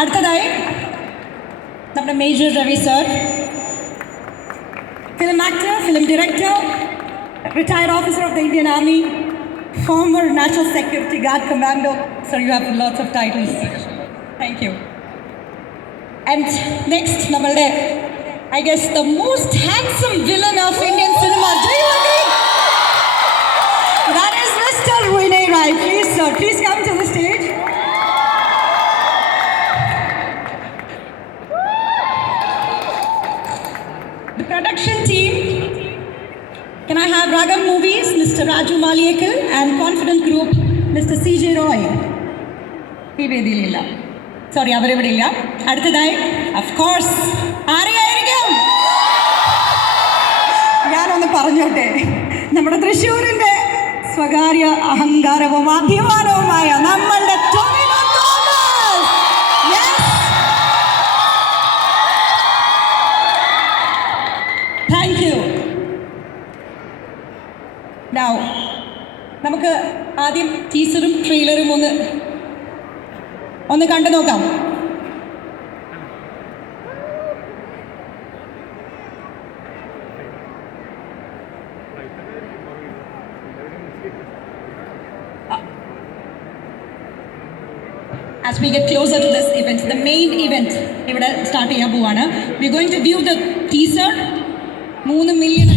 അടുത്തതായി നമ്മുടെ major Ravi sir film actor, film director, retired officer of the Indian Army, former National Security Guard Commando. So you have lots of titles. Thank you. And next, നമ്മളുടെ I guess the most handsome The production team. Can I have Ragam Movies, Mr. Raju Maliekal, and Confident Group, Mr. C.J. Roy. ഈ വേദിയിലില്ല sorry അവരിവിടെ ഇല്ല അടുത്തതായി അഫ് course ആരെയായിരിക്കും ഞാനൊന്ന് പറഞ്ഞോട്ടെ നമ്മുടെ തൃശ്ശൂരിന്റെ സ്വകാര്യ അഹങ്കാരവും അഭിമാനവുമായ നമ്മളുടെ താങ്ക് യു നൗ നമുക്ക് ആദ്യം ടീസറും ട്രെയിലറും ഒന്ന് ഒന്ന് കണ്ടു നോക്കാം As we get closer to this event, the main event ഇവിടെ സ്റ്റാർട്ട് ചെയ്യാൻ പോവാണ് we going to view the teaser മൂന്ന് മില്യൺ